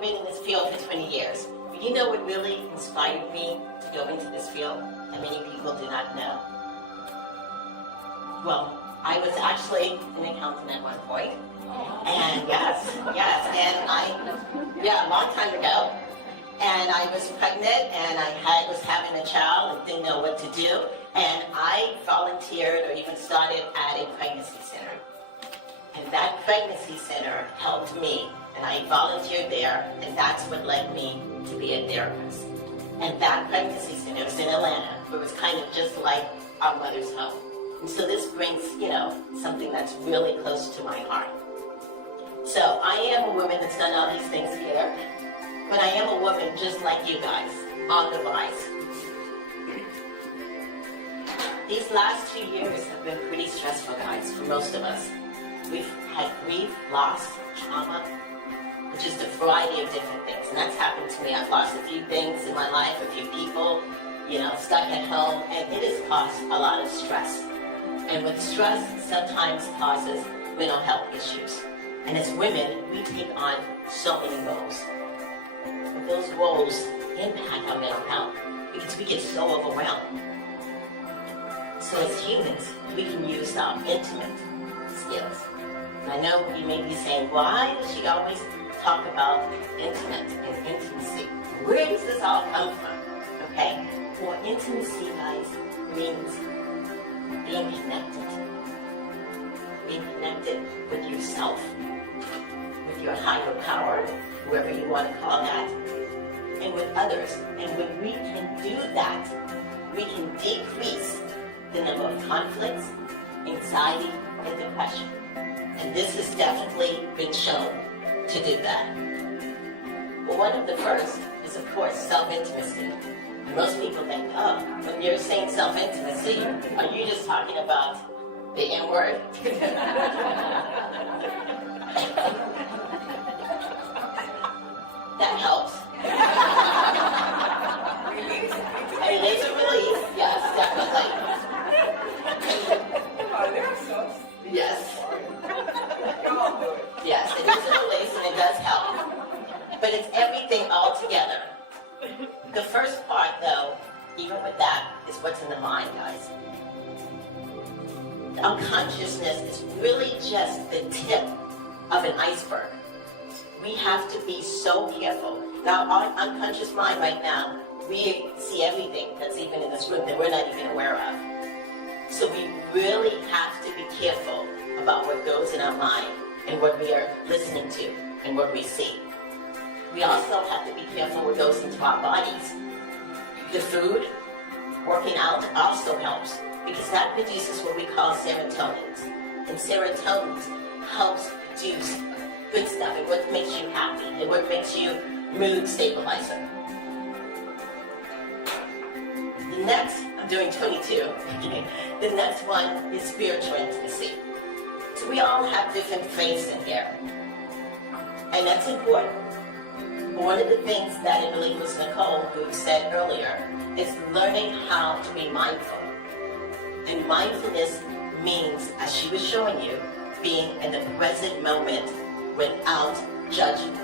I've been in this field for 20 years. But you know what really inspired me to go into this field that many people do not know? Well, I was actually an accountant at one point. And yes, and a long time ago. And I was pregnant and I was having a child and didn't know what to do. And I volunteered or even started at a pregnancy center. And that pregnancy center helped me. And I volunteered there, and that's what led me to be a therapist. And that pregnancy center was in Atlanta. It was kind of just like our mother's home. And so this brings, something that's really close to my heart. So I am a woman that's done all these things here, but I am a woman just like you guys, on the rise. These last 2 years have been pretty stressful, guys, for most of us. We've had grief, loss, trauma, just a variety of different things. And that's happened to me. I've lost a few things in my life, a few people, stuck at home, and it has caused a lot of stress. And with stress, sometimes causes mental health issues. And as women, we take on so many roles. But those roles impact our mental health because we get so overwhelmed. So as humans, we can use our intimate skills. And I know you may be saying, why does she always talk about intimate and intimacy? Where does this all come from? Okay? Well, intimacy, guys, means being connected. Being connected with yourself, with your higher power, whoever you want to call that, and with others. And when we can do that, we can decrease the number of conflicts, anxiety, and depression. And this has definitely been shown to do that. Well, one of the first is, of course, self-intimacy. And most people think, when you're saying self-intimacy, are you just talking about the N-word? That helps. It is a relief, yes, definitely. Yes. Yes, it is a release and it does help. But it's everything all together. The first part, though, even with that, is what's in the mind, guys. The unconsciousness is really just the tip of an iceberg. We have to be so careful. Now, our unconscious mind right now, we see everything that's even in this room that we're not even aware of. So we really have to be careful about what goes in our mind and what we are listening to and what we see. We also have to be careful what goes into our bodies. The food, working out also helps because that produces what we call serotonin. And serotonin helps produce good stuff and what makes you happy and what makes you mood stabilizer. The next, I'm doing 22. The next one is spiritual intimacy. So we all have different faiths in here. And that's important. But one of the things that I believe was Nicole who said earlier is learning how to be mindful. And mindfulness means, as she was showing you, being in the present moment without judgment.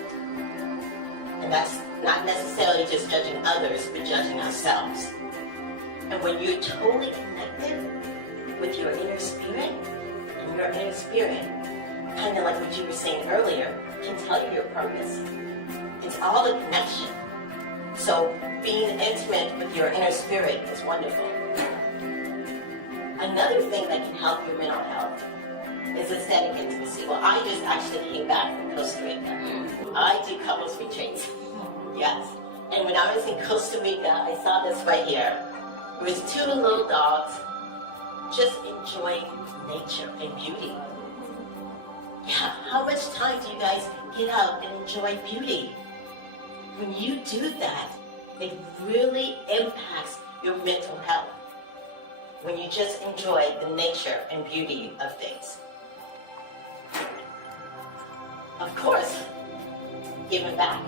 And that's not necessarily just judging others, but judging ourselves. And when you're totally connected with your inner spirit, and your inner spirit, kind of like what you were saying earlier, can tell you your purpose. It's all a connection. So being intimate with your inner spirit is wonderful. Another thing that can help your mental health is aesthetic intimacy. Well, I just actually came back from Costa Rica. I do couples retreats. Yes. And when I was in Costa Rica, I saw this right here. It was two little dogs just enjoying nature and beauty. Yeah, how much time do you guys get out and enjoy beauty? When you do that, it really impacts your mental health. When you just enjoy the nature and beauty of things. Of course, giving back.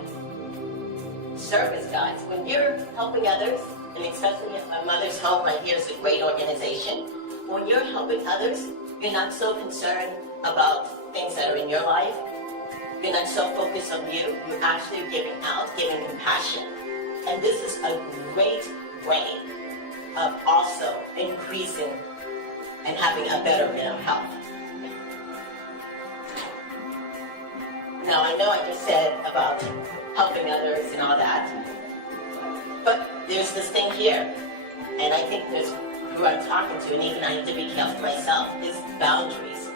Service, guys. When you're helping others, and especially at my mother's home right here is a great organization. When you're helping others, you're not so concerned about things that are in your life. You're not so focused on you. You're actually giving out, giving compassion. And this is a great way of also increasing and having a better mental health. Now, I know I just said about helping others and all that, but there's this thing here, and I think there's who I'm talking to, and even I need to be careful myself, is boundaries.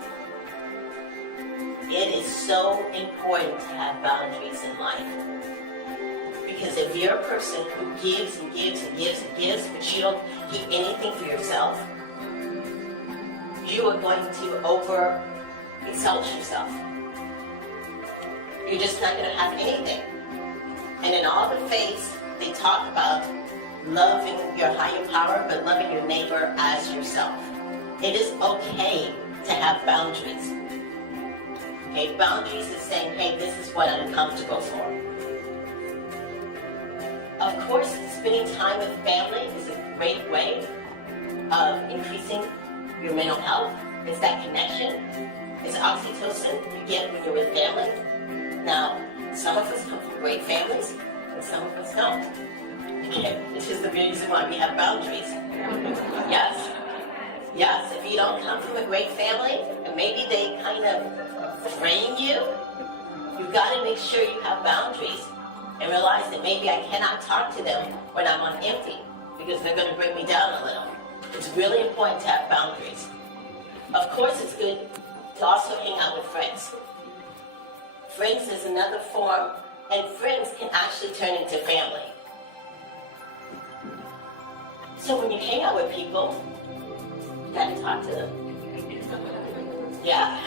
It is so important to have boundaries in life. Because if you're a person who gives and gives and gives and gives, but you don't keep anything for yourself, you are going to over-exalt yourself. You're just not going to have anything. And in all the faiths, they talk about loving your higher power, but loving your neighbor as yourself. It is okay to have boundaries. Okay, boundaries is saying, hey, this is what I'm comfortable for. Of course, spending time with family is a great way of increasing your mental health. It's that connection. It's oxytocin you get when you're with family. Now, some of us come from great families, and some of us don't. Okay, which is the reason why we have boundaries. Yes. Yes, if you don't come from a great family, and maybe they kind of frame you, you've got to make sure you have boundaries and realize that maybe I cannot talk to them when I'm on empty, because they're going to bring me down a little. It's really important to have boundaries. Of course, it's good to also hang out with friends. Friends is another form, and friends can actually turn into family. So when you hang out with people, you gotta talk to them. Yeah.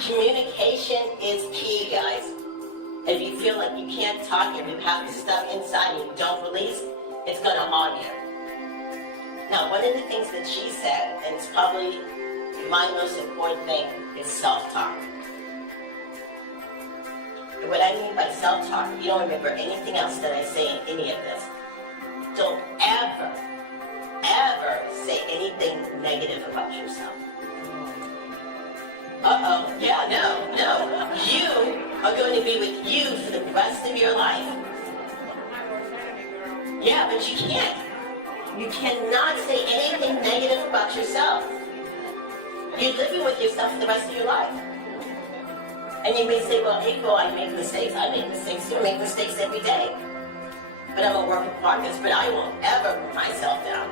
Communication is key, guys. If you feel like you can't talk, if you have this stuff inside and you don't release, it's gonna haunt you. Now, one of the things that she said, and it's probably my most important thing, is self-talk. And what I mean by self-talk, you don't remember anything else that I say in any of this. Don't ever, ever say anything negative about yourself. Uh-oh, yeah, no. You are going to be with you for the rest of your life. Yeah, but you can't. You cannot say anything negative about yourself. You're living with yourself for the rest of your life. And you may say, well, April, I make mistakes. I make mistakes too. I make mistakes every day. But I'm a work in progress, but I won't ever put myself down.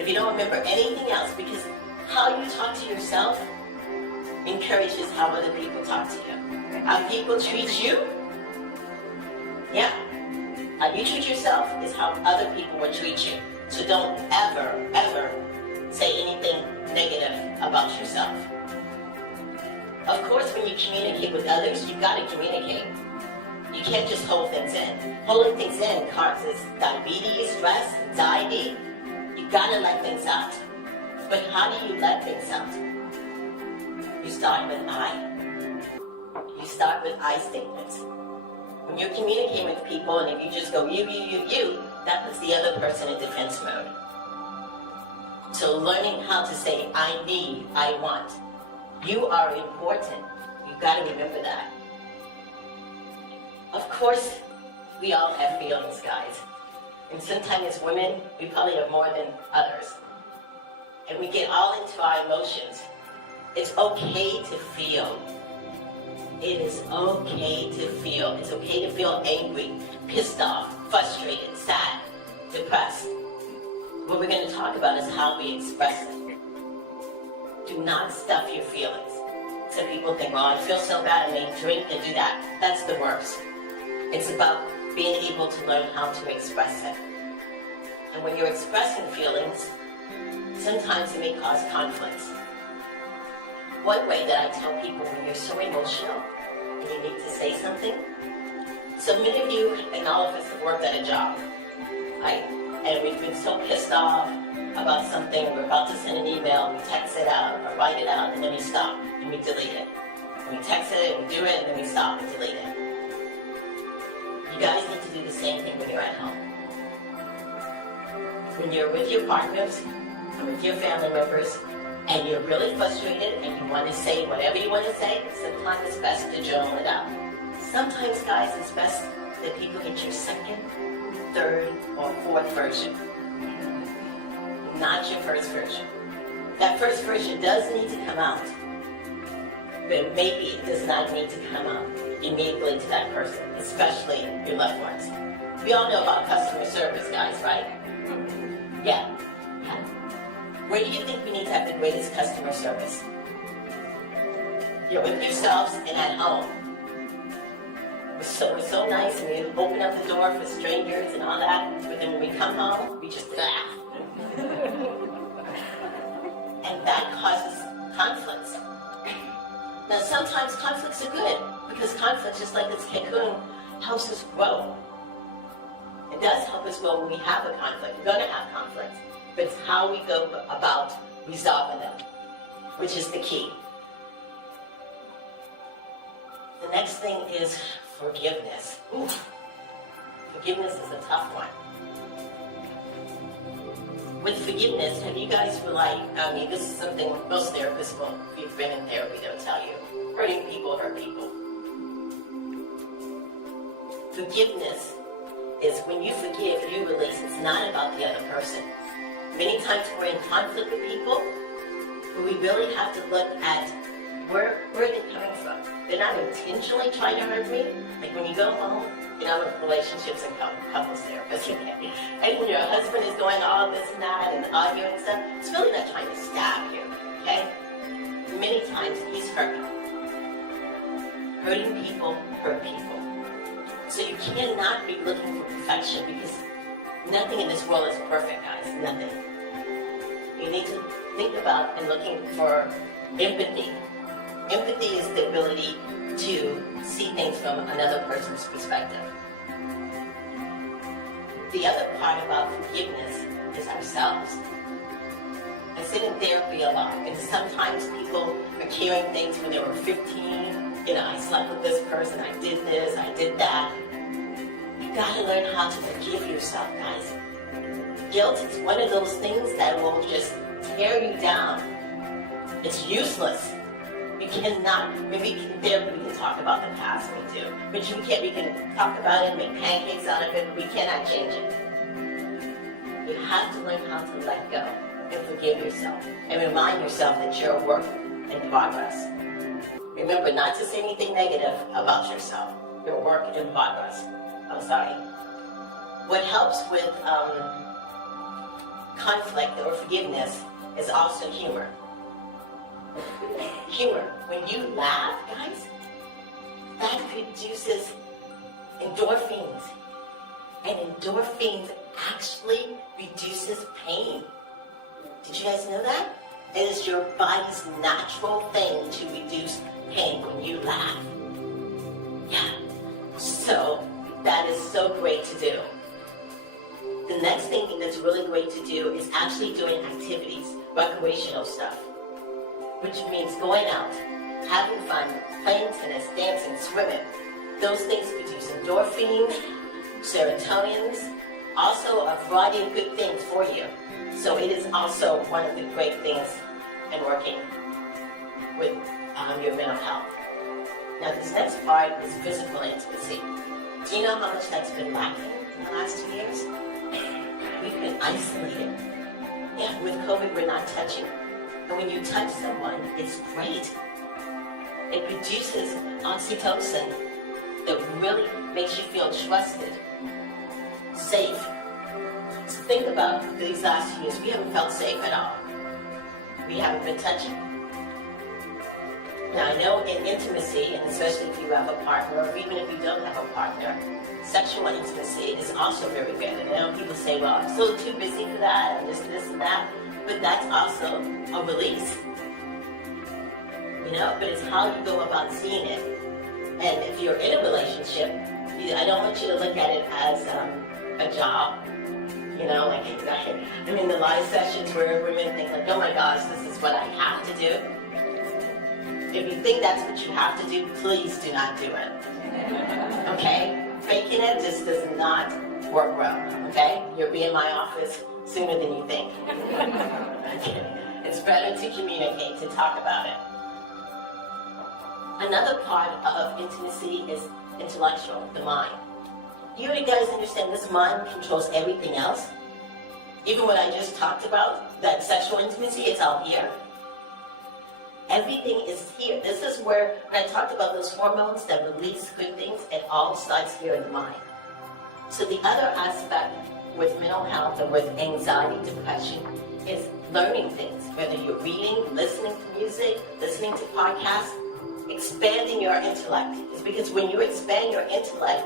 If you don't remember anything else, because how you talk to yourself encourages how other people talk to you. How people treat you, yeah. How you treat yourself is how other people will treat you. So don't ever, ever say anything negative about yourself. Of course, when you communicate with others, you've got to communicate. You can't just hold things in. Holding things in causes diabetes, stress, anxiety. You've got to let things out. But how do you let things out? You start with I. You start with I statements. When you're communicating with people, and if you just go you, that puts the other person in defense mode. So learning how to say I need, I want. You are important. You've got to remember that. Of course, we all have feelings, guys. And sometimes as women, we probably have more than others. And we get all into our emotions. It's okay to feel. It is okay to feel. It's okay to feel angry, pissed off, frustrated, sad, depressed. What we're going to talk about is how we express it. Do not stuff your feelings. Some people think, well, I feel so bad and they drink and do that. That's the worst. It's about being able to learn how to express it. And when you're expressing feelings, sometimes it may cause conflicts. One way that I tell people when you're so emotional and you need to say something, so many of you and all of us have worked at a job, right? And we've been so pissed off about something, we're about to send an email, we text it out or write it out, and then we stop and we delete it. And we text it, we do it, and then we stop and delete it. You guys need to do the same thing when you're at home. When you're with your partners, or with your family members, and you're really frustrated and you want to say whatever you want to say, sometimes it's best to journal it out. Sometimes, guys, it's best that people get your second, third, or fourth version, not your first version. That first version does need to come out, but maybe it does not need to come out immediately to that person, especially your loved ones. We all know about customer service, guys, right? Yeah. Where do you think we need to have the greatest customer service? You're with yourselves and at home. We're so nice, and we open up the door for strangers and all that, but then when we come home, we just laugh. And that causes conflicts. Now, sometimes conflicts are good, because conflict, just like this cocoon, helps us grow. It does help us grow when we have a conflict. We're going to have conflict, but it's how we go about resolving them, which is the key. The next thing is forgiveness. Ooh, forgiveness is a tough one. With forgiveness, have you guys this is something most therapists will, if you've been in therapy, they'll tell you, hurting people hurt people. Forgiveness is when you forgive, you release. It's not about the other person. Many times we're in conflict with people, but we really have to look at where are they coming from. They're not intentionally trying to hurt me. Like when you go home, with relationships and couples therapists, and when your husband is doing all this and that and arguing and stuff, it's really not trying to stab you, okay? Many times he's hurting. Hurting people hurt people. So you cannot be looking for perfection, because nothing in this world is perfect, guys. Nothing. You need to think about and looking for empathy. Empathy is the ability to see things from another person's perspective. The other part about forgiveness is ourselves. I sit in therapy a lot, and sometimes people are carrying things when they were 15. I slept with this person, I did this, I did that. You gotta learn how to forgive yourself, guys. Guilt is one of those things that will just tear you down. It's useless. We cannot, maybe in therapy we can talk about the past, we do. But we can talk about it, make pancakes out of it, but we cannot change it. You have to learn how to let go and forgive yourself. And remind yourself that you're a work in progress. Remember not to say anything negative about yourself. You're a work in progress. I'm sorry. What helps with conflict or forgiveness is also humor. Humor. When you laugh, guys, that produces endorphins. And endorphins actually reduces pain. Did you guys know that? It is your body's natural thing to reduce pain when you laugh. Yeah. So that is so great to do. The next thing that's really great to do is actually doing activities, recreational stuff, which means going out, having fun, playing tennis, dancing, swimming. Those things produce endorphins, serotonins, also a variety of good things for you. So it is also one of the great things in working with your mental health. Now this next part is physical intimacy. Do you know how much that's been lacking in the last 2 years? We've been isolated. Yeah, with COVID we're not touching. And when you touch someone, it's great. It produces oxytocin that really makes you feel trusted, safe. So think about these last few years. We haven't felt safe at all. We haven't been touching. Now I know in intimacy, and especially if you have a partner, or even if you don't have a partner, sexual intimacy is also very good. And I know people say, well, I'm so too busy for that, I'm just this and that. But that's also a release. But it's how you go about seeing it. And if you're in a relationship, I don't want you to look at it as a job. The live sessions where women think like, oh my gosh, this is what I have to do. If you think that's what you have to do, please do not do it. Okay? Faking it just does not work well. Okay? You'll be in my office sooner than you think. Okay? It's it's better to communicate, to talk about it. Another part of intimacy is intellectual, the mind. You guys understand this mind controls everything else? Even what I just talked about, that sexual intimacy, it's all here. Everything is here. This is where, when I talked about those hormones that release good things, it all starts here in the mind. So the other aspect with mental health and with anxiety, depression, is learning things. Whether you're reading, listening to music, listening to podcasts, expanding your intellect. It's because when you expand your intellect,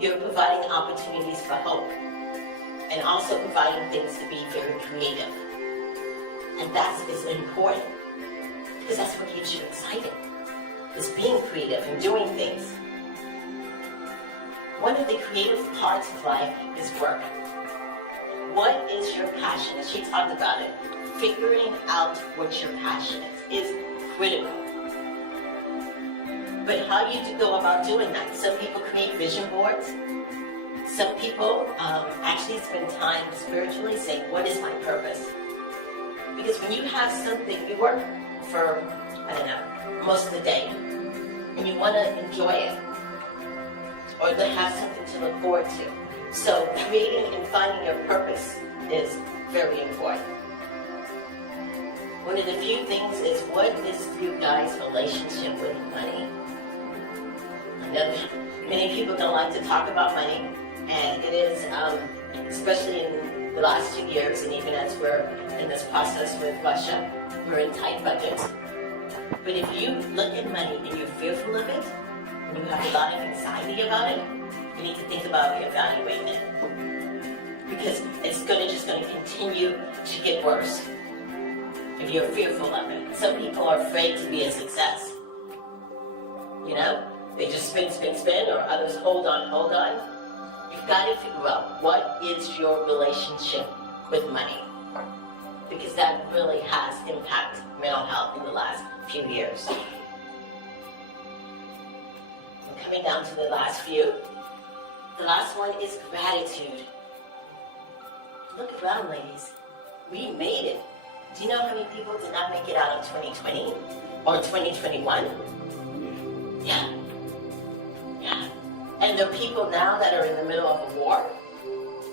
you're providing opportunities for hope. And also providing things to be very creative. And that is important. Because that's what keeps you excited, is being creative and doing things. One of the creative parts of life is work. What is your passion? As she talked about it, figuring out what your passion is critical. But how do you go about doing that? Some people create vision boards. Some people actually spend time spiritually saying, what is my purpose? Because when you have something, you work for, I don't know, most of the day, and you want to enjoy it, or to have something to look forward to. So creating and finding your purpose is very important. One of the few things is, what is you guys' relationship with money? I know many people don't like to talk about money, and it is, especially in the last 2 years, and even as we're in this process with Russia, we're in tight budgets. But if you look at money and you're fearful of it, and you have a lot of anxiety about it, you need to think about reevaluating it. Because it's just going to continue to get worse if you're fearful of it. Some people are afraid to be a success. You know? They just spin, or others hold on. You've got to figure out, what is your relationship with money? Because that really has impacted mental health in the last few years. I'm coming down to the last few. The last one is gratitude. Look around, ladies. We made it. Do you know how many people did not make it out of 2020 or 2021? Yeah. And there are people now that are in the middle of a war.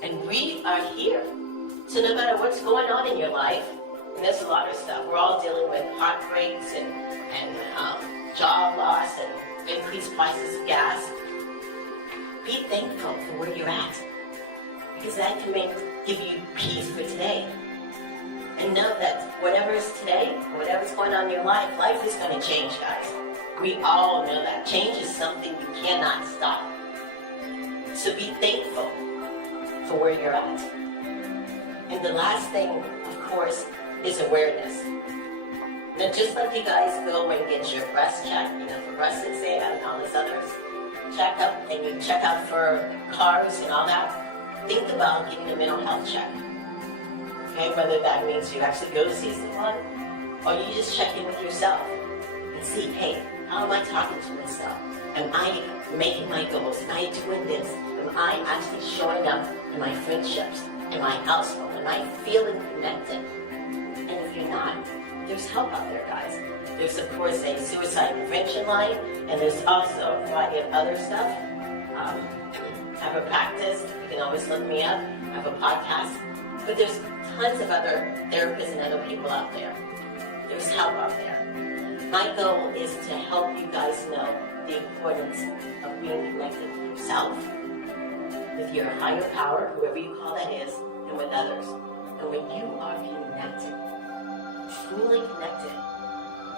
And we are here. So no matter what's going on in your life, and there's a lot of stuff, we're all dealing with heartbreaks and job loss and increased prices of gas. Be thankful for where you're at, because that can give you peace for today. And know that whatever is today, whatever's going on in your life, life is going to change, guys. We all know that. Change is something you cannot stop. So be thankful for where you're at. And the last thing, of course, is awareness. Now, just like you guys go and get your breast checked, for breast exam and all this other checkup, and you check out for cars and all that, think about getting a mental health check. Okay, whether that means you actually go to see someone, or you just check in with yourself and see, hey, how am I talking to myself? Am I making my goals? Am I doing this? Am I actually showing up in my friendships, in my household? Am I feeling connected? And if you're not, there's help out there, guys. There's, of course, a suicide prevention line, and there's also a variety of other stuff. I have a practice. You can always look me up. I have a podcast. But there's tons of other therapists and other people out there. There's help out there. My goal is to help you guys know the importance of being connected with yourself, with your higher power, whoever you call that is, and with others. And when you are connected, truly connected,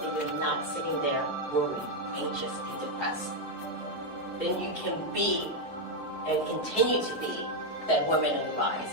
then you're not sitting there worried, anxious, and depressed. Then you can be and continue to be that woman of advice.